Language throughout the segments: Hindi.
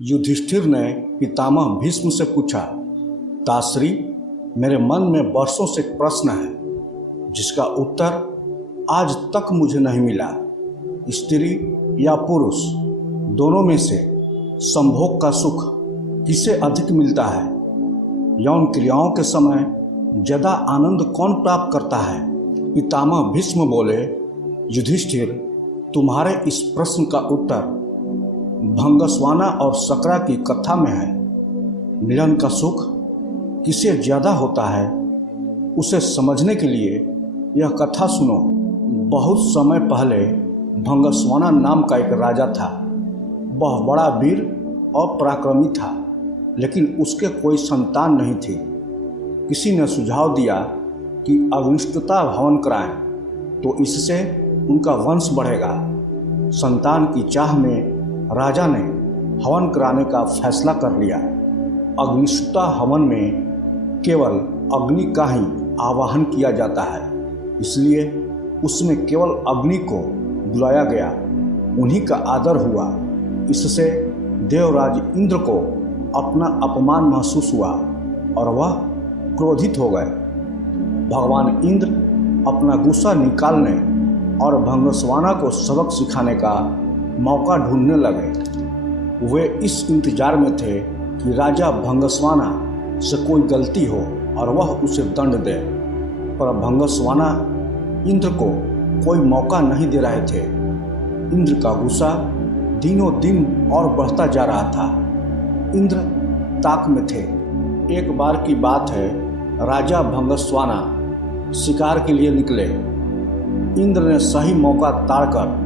युधिष्ठिर ने पितामह भीष्म से पूछा, ताश्री, मेरे मन में वर्षों से एक प्रश्न है जिसका उत्तर आज तक मुझे नहीं मिला। स्त्री या पुरुष दोनों में से संभोग का सुख किसे अधिक मिलता है? यौन क्रियाओं के समय ज्यादा आनंद कौन प्राप्त करता है? पितामह भीष्म बोले, युधिष्ठिर, तुम्हारे इस प्रश्न का उत्तर भंगस्वाना और सकरा की कथा में है। मिलन का सुख किसे ज्यादा होता है, उसे समझने के लिए यह कथा सुनो। बहुत समय पहले भंगस्वाना नाम का एक राजा था। वह बड़ा वीर और पराक्रमी था, लेकिन उसके कोई संतान नहीं थी। किसी ने सुझाव दिया कि अग्निष्टता हवन कराएं, तो इससे उनका वंश बढ़ेगा। संतान की चाह में राजा ने हवन कराने का फैसला कर लिया। अग्निष्टता हवन में केवल अग्नि का ही आवाहन किया जाता है, इसलिए उसमें केवल अग्नि को बुलाया गया, उन्हीं का आदर हुआ। इससे देवराज इंद्र को अपना अपमान महसूस हुआ और वह क्रोधित हो गए। भगवान इंद्र अपना गुस्सा निकालने और भंगस्वाना को सबक सिखाने का मौका ढूंढने लगे। वे इस इंतजार में थे कि राजा भंगस्वाना से कोई गलती हो और वह उसे दंड दे, पर भंगस्वाना इंद्र को कोई मौका नहीं दे रहे थे। इंद्र का गुस्सा दिनों दिन और बढ़ता जा रहा था। इंद्र ताक में थे। एक बार की बात है, राजा भंगस्वाना शिकार के लिए निकले। इंद्र ने सही मौका ताड़कर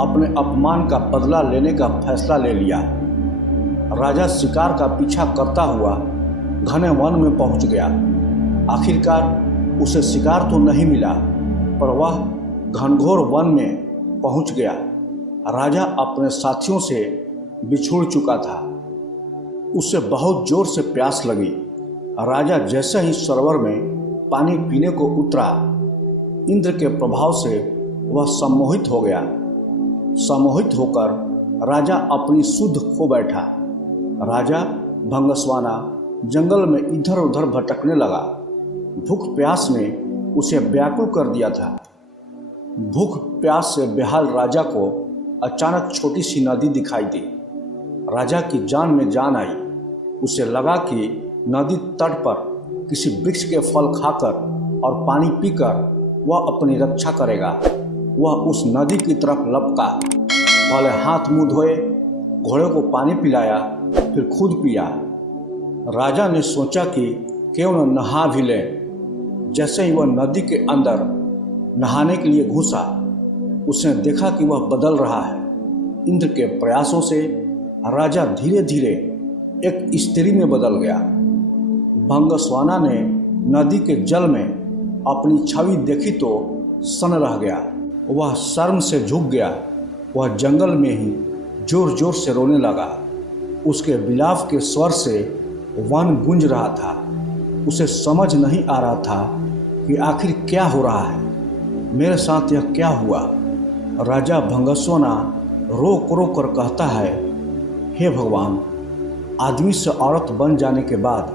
अपने अपमान का बदला लेने का फैसला ले लिया। राजा शिकार का पीछा करता हुआ घने वन में पहुंच गया। आखिरकार उसे शिकार तो नहीं मिला, पर वह घनघोर वन में पहुंच गया। राजा अपने साथियों से बिछुड़ चुका था। उसे बहुत जोर से प्यास लगी। राजा जैसे ही सरोवर में पानी पीने को उतरा, इंद्र के प्रभाव से वह सम्मोहित हो गया। सम्मोहित होकर राजा अपनी सुध खो बैठा। राजा भंगस्वाना जंगल में इधर उधर भटकने लगा। भूख प्यास ने उसे व्याकुल कर दिया था। भूख प्यास से बेहाल राजा को अचानक छोटी सी नदी दिखाई दी। राजा की जान में जान आई। उसे लगा कि नदी तट पर किसी वृक्ष के फल खाकर और पानी पीकर वह अपनी रक्षा करेगा। वह उस नदी की तरफ लपका। पहले हाथ मुंह धोए, घोड़े को पानी पिलाया, फिर खुद पिया। राजा ने सोचा कि क्यों न नहा भी ले। जैसे ही वह नदी के अंदर नहाने के लिए घुसा, उसने देखा कि वह बदल रहा है। इंद्र के प्रयासों से राजा धीरे धीरे एक स्त्री में बदल गया। भंगस्वाना ने नदी के जल में अपनी छवि देखी तो सन रह गया। वह शर्म से झुक गया। वह जंगल में ही जोर जोर से रोने लगा। उसके विलाप के स्वर से वन गूंज रहा था। उसे समझ नहीं आ रहा था कि आखिर क्या हो रहा है, मेरे साथ यह क्या हुआ। राजा भंगस्वाना रो रो कर कहता है, हे भगवान, आदमी से औरत बन जाने के बाद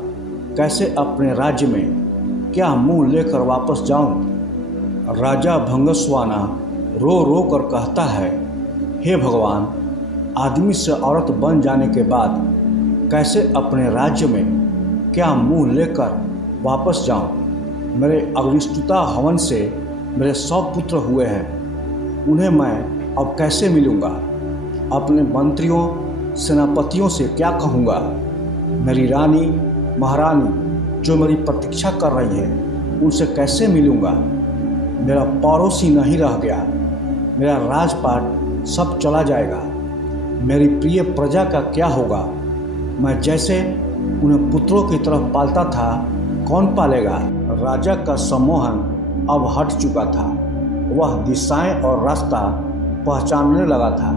कैसे अपने राज्य में क्या मुंह लेकर वापस जाऊं। राजा भंगस्वाना रो रो कर कहता है, हे भगवान, आदमी से औरत बन जाने के बाद कैसे अपने राज्य में क्या मुंह लेकर वापस जाऊं। मेरे अग्निष्टता हवन से मेरे 100 पुत्र हुए हैं, उन्हें मैं अब कैसे मिलूंगा। अपने मंत्रियों सेनापतियों से क्या कहूँगा। मेरी रानी महारानी जो मेरी प्रतीक्षा कर रही है, उनसे कैसे मिलूंगा। मेरा पड़ोसी नहीं रह गया। मेरा राजपाट सब चला जाएगा। मेरी प्रिय प्रजा का क्या होगा। मैं जैसे उन्हें पुत्रों की तरफ पालता था, कौन पालेगा। राजा का सम्मोहन अब हट चुका था। वह दिशाएं और रास्ता पहचानने लगा था।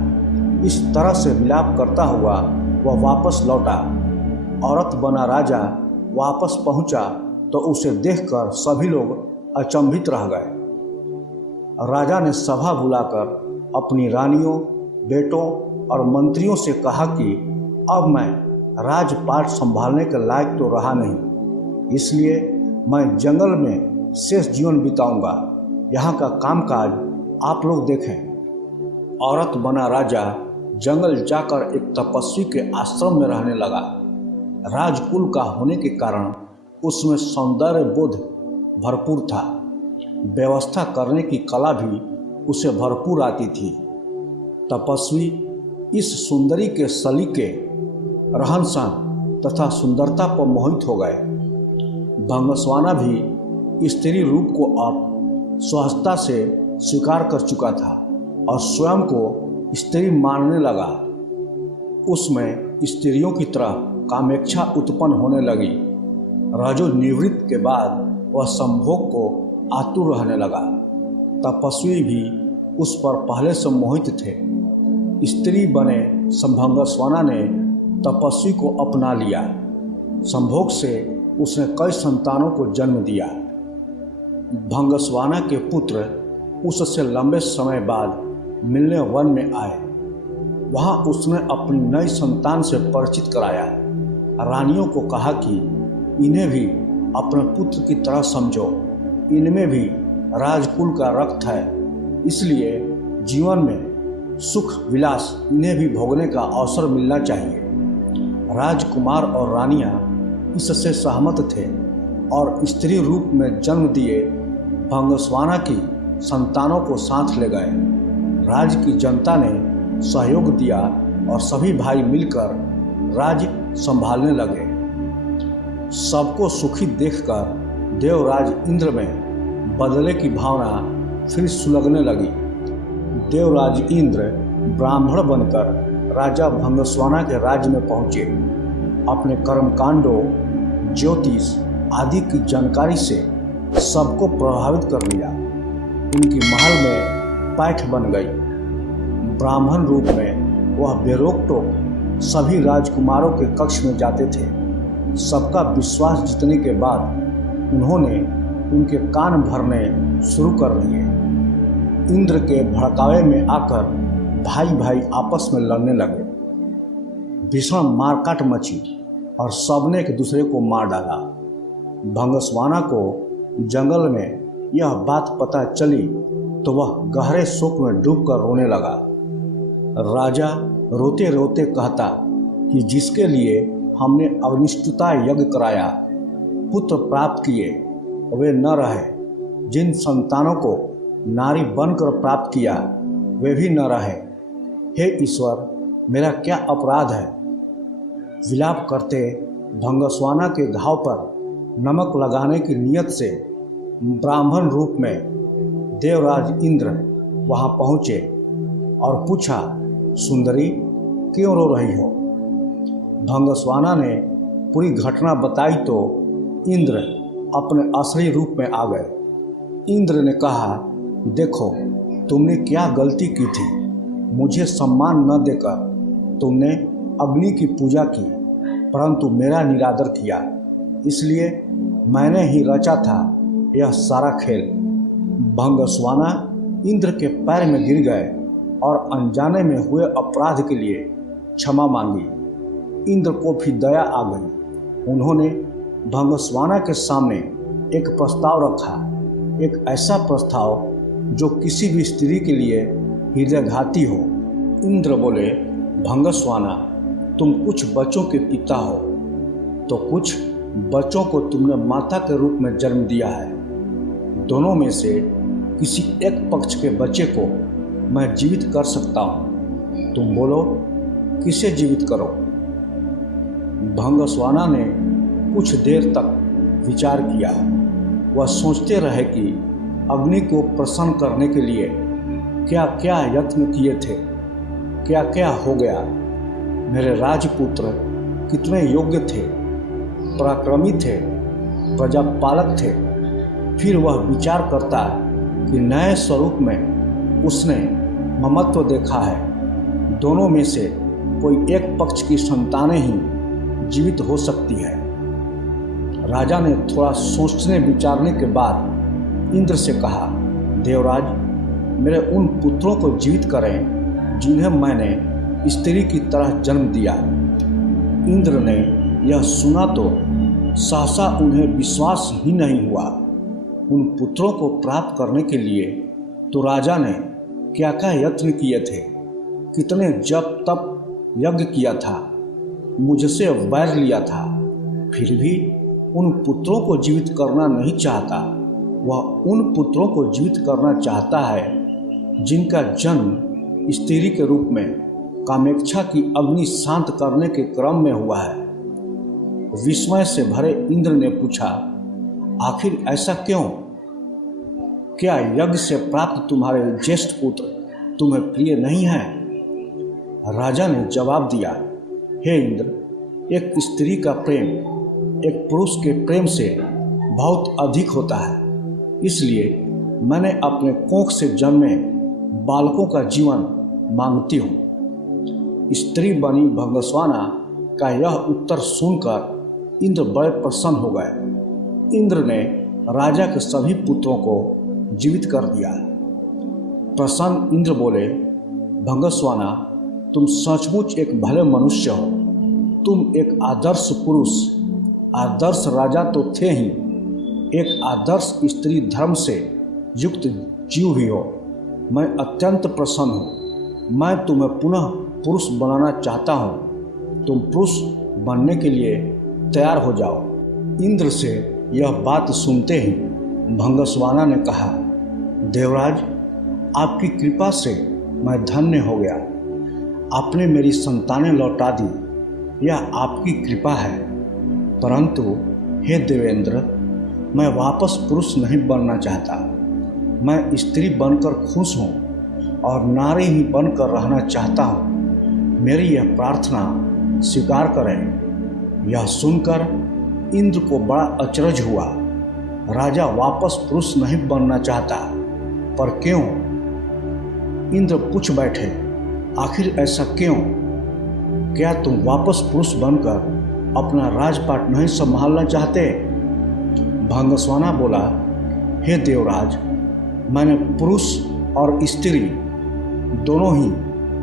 इस तरह से विलाप करता हुआ वह वापस लौटा। औरत बना राजा वापस पहुंचा तो उसे देखकर सभी लोग अचंभित रह गए। राजा ने सभा बुलाकर अपनी रानियों, बेटों और मंत्रियों से कहा कि अब मैं राजपाट संभालने के लायक तो रहा नहीं, इसलिए मैं जंगल में शेष जीवन बिताऊंगा। यहाँ का कामकाज आप लोग देखें। औरत बना राजा जंगल जाकर एक तपस्वी के आश्रम में रहने लगा। राजकुल का होने के कारण उसमें सौंदर्य बोध भरपूर था। व्यवस्था करने की कला भी उसे भरपूर आती थी। तपस्वी इस सुंदरी के सलीके, रहन सहन तथा सुंदरता पर मोहित हो गए। भंगस्वाना भी स्त्री रूप को अब सहजता से स्वीकार कर चुका था और स्वयं को स्त्री मानने लगा। उसमें स्त्रियों की तरह कामेच्छा उत्पन्न होने लगी। रजो निवृत्त के बाद वह संभोग को आतुर रहने लगा। तपस्वी भी उस पर पहले से मोहित थे। स्त्री बने भंगस्वाना ने तपस्वी को अपना लिया। संभोग से उसने कई संतानों को जन्म दिया। भंगस्वाना के पुत्र उससे लंबे समय बाद मिलने वन में आए। वहाँ उसने अपनी नई संतान से परिचित कराया। रानियों को कहा कि इन्हें भी अपने पुत्र की तरह समझो। इनमें भी राजकुल का रक्त है, इसलिए जीवन में सुख विलास इन्हें भी भोगने का अवसर मिलना चाहिए। राजकुमार और रानियां इससे सहमत थे और स्त्री रूप में जन्म दिए भंगस्वाना की संतानों को साथ ले गए। राज्य की जनता ने सहयोग दिया और सभी भाई मिलकर राज्य संभालने लगे। सबको सुखी देखकर देवराज इंद्र में बदले की भावना फिर सुलगने लगी। देवराज इंद्र ब्राह्मण बनकर राजा भंगस्वाना के राज्य में पहुँचे। अपने कर्मकांडों, ज्योतिष आदि की जानकारी से सबको प्रभावित कर लिया। उनकी महल में पैठ बन गई। ब्राह्मण रूप में वह बेरोक टोक सभी राजकुमारों के कक्ष में जाते थे। सबका विश्वास जीतने के बाद उन्होंने उनके कान भरने शुरू कर दिए। इंद्र के भड़कावे में आकर भाई भाई आपस में लड़ने लगे। भीषण मारकाट मची और सबने एक दूसरे को मार डाला। भंगस्वाना को जंगल में यह बात पता चली तो वह गहरे शोक में डूबकर रोने लगा। राजा रोते रोते कहता कि जिसके लिए हमने अग्निष्टुता यज्ञ कराया, पुत्र प्राप्त किए, वे न रहे। जिन संतानों को नारी बनकर प्राप्त किया, वे भी न रहे। हे ईश्वर, मेरा क्या अपराध है। विलाप करते भंगस्वाना के घाव पर नमक लगाने की नियत से ब्राह्मण रूप में देवराज इंद्र वहां पहुंचे और पूछा, सुंदरी क्यों रो रही हो। भंगस्वाना ने पूरी घटना बताई तो इंद्र अपने असली रूप में आ गए। इंद्र ने कहा, देखो तुमने क्या गलती की थी। मुझे सम्मान न देकर तुमने अग्नि की पूजा की, परंतु मेरा निरादर किया। इसलिए मैंने ही रचा था यह सारा खेल। भंगस्वाना इंद्र के पैर में गिर गए और अनजाने में हुए अपराध के लिए क्षमा मांगी। इंद्र को भी दया आ गई। उन्होंने भंगस्वाना के सामने एक प्रस्ताव रखा, एक ऐसा प्रस्ताव जो किसी भी स्त्री के लिए हृदयघाती हो। इंद्र बोले, भंगस्वाना, तुम कुछ बच्चों के पिता हो, तो कुछ बच्चों को तुमने माता के रूप में जन्म दिया है। दोनों में से किसी एक पक्ष के बच्चे को मैं जीवित कर सकता हूँ। तुम बोलो, किसे जीवित करो। भंगस्वाना ने कुछ देर तक विचार किया। वह सोचते रहे कि अग्नि को प्रसन्न करने के लिए क्या क्या यत्न किए थे, क्या क्या हो गया। मेरे राजपुत्र कितने योग्य थे, पराक्रमी थे, प्रजापालक थे। फिर वह विचार करता कि नए स्वरूप में उसने ममत्व देखा है। दोनों में से कोई एक पक्ष की संतानें ही जीवित हो सकती है। राजा ने थोड़ा सोचने विचारने के बाद इंद्र से कहा, देवराज, मेरे उन पुत्रों को जीवित करें जिन्हें मैंने स्त्री की तरह जन्म दिया। इंद्र ने यह सुना तो सहसा उन्हें विश्वास ही नहीं हुआ। उन पुत्रों को प्राप्त करने के लिए तो राजा ने क्या क्या यत्न किए थे, कितने जप तप यज्ञ किया था, मुझसे वैर लिया था, फिर भी उन पुत्रों को जीवित करना नहीं चाहता। वह उन पुत्रों को जीवित करना चाहता है जिनका जन्म स्त्री के रूप में कामेक्षा की अग्नि शांत करने के क्रम में हुआ है। विस्मय से भरे इंद्र ने पूछा, आखिर ऐसा क्यों? क्या यज्ञ से प्राप्त तुम्हारे ज्येष्ठ पुत्र तुम्हें प्रिय नहीं है? राजा ने जवाब दिया, हे इंद्र, एक स्त्री का प्रेम एक पुरुष के प्रेम से बहुत अधिक होता है। इसलिए मैंने अपने कोख से जन्मे बालकों का जीवन मांगती हूँ। स्त्री बनी भंगस्वाना का यह उत्तर सुनकर इंद्र बड़े प्रसन्न हो गए। इंद्र ने राजा के सभी पुत्रों को जीवित कर दिया। प्रसन्न इंद्र बोले, भंगस्वाना, तुम सचमुच एक भले मनुष्य हो। तुम एक आदर्श पुरुष, आदर्श राजा तो थे ही, एक आदर्श स्त्री धर्म से युक्त जीव भी हो। मैं अत्यंत प्रसन्न हूँ। मैं तुम्हें पुनः पुरुष बनाना चाहता हूँ। तुम पुरुष बनने के लिए तैयार हो जाओ। इंद्र से यह बात सुनते ही भंगस्वाना ने कहा, देवराज, आपकी कृपा से मैं धन्य हो गया। आपने मेरी संतानें लौटा दी, यह आपकी कृपा है। परंतु हे देवेंद्र, मैं वापस पुरुष नहीं बनना चाहता। मैं स्त्री बनकर खुश हूँ और नारी ही बनकर रहना चाहता हूँ। मेरी यह प्रार्थना स्वीकार करें। यह सुनकर इंद्र को बड़ा अचरज हुआ। राजा वापस पुरुष नहीं बनना चाहता, पर क्यों? इंद्र पूछ बैठे, आखिर ऐसा क्यों? क्या तुम वापस पुरुष बनकर अपना राजपाट नहीं संभालना चाहते? भंगस्वाना बोला, हे देवराज, मैंने पुरुष और स्त्री दोनों ही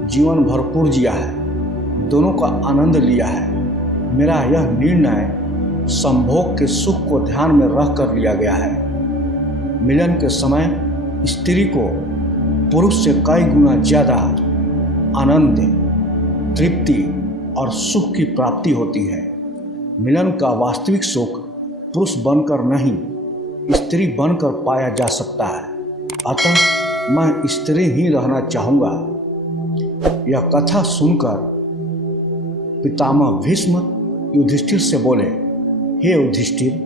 जीवन भरपूर जिया है, दोनों का आनंद लिया है। मेरा यह निर्णय संभोग के सुख को ध्यान में रख कर लिया गया है। मिलन के समय स्त्री को पुरुष से कई गुना ज़्यादा आनंद, तृप्ति और सुख की प्राप्ति होती है। मिलन का वास्तविक सुख पुरुष बनकर नहीं, स्त्री बनकर पाया जा सकता है। अतः मैं स्त्री ही रहना चाहूँगा। यह कथा सुनकर पितामह भीष्म युधिष्ठिर से बोले, हे युधिष्ठिर,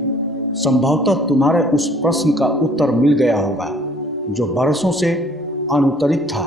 संभवतः तुम्हारे उस प्रश्न का उत्तर मिल गया होगा जो बरसों से अनुत्तरित था।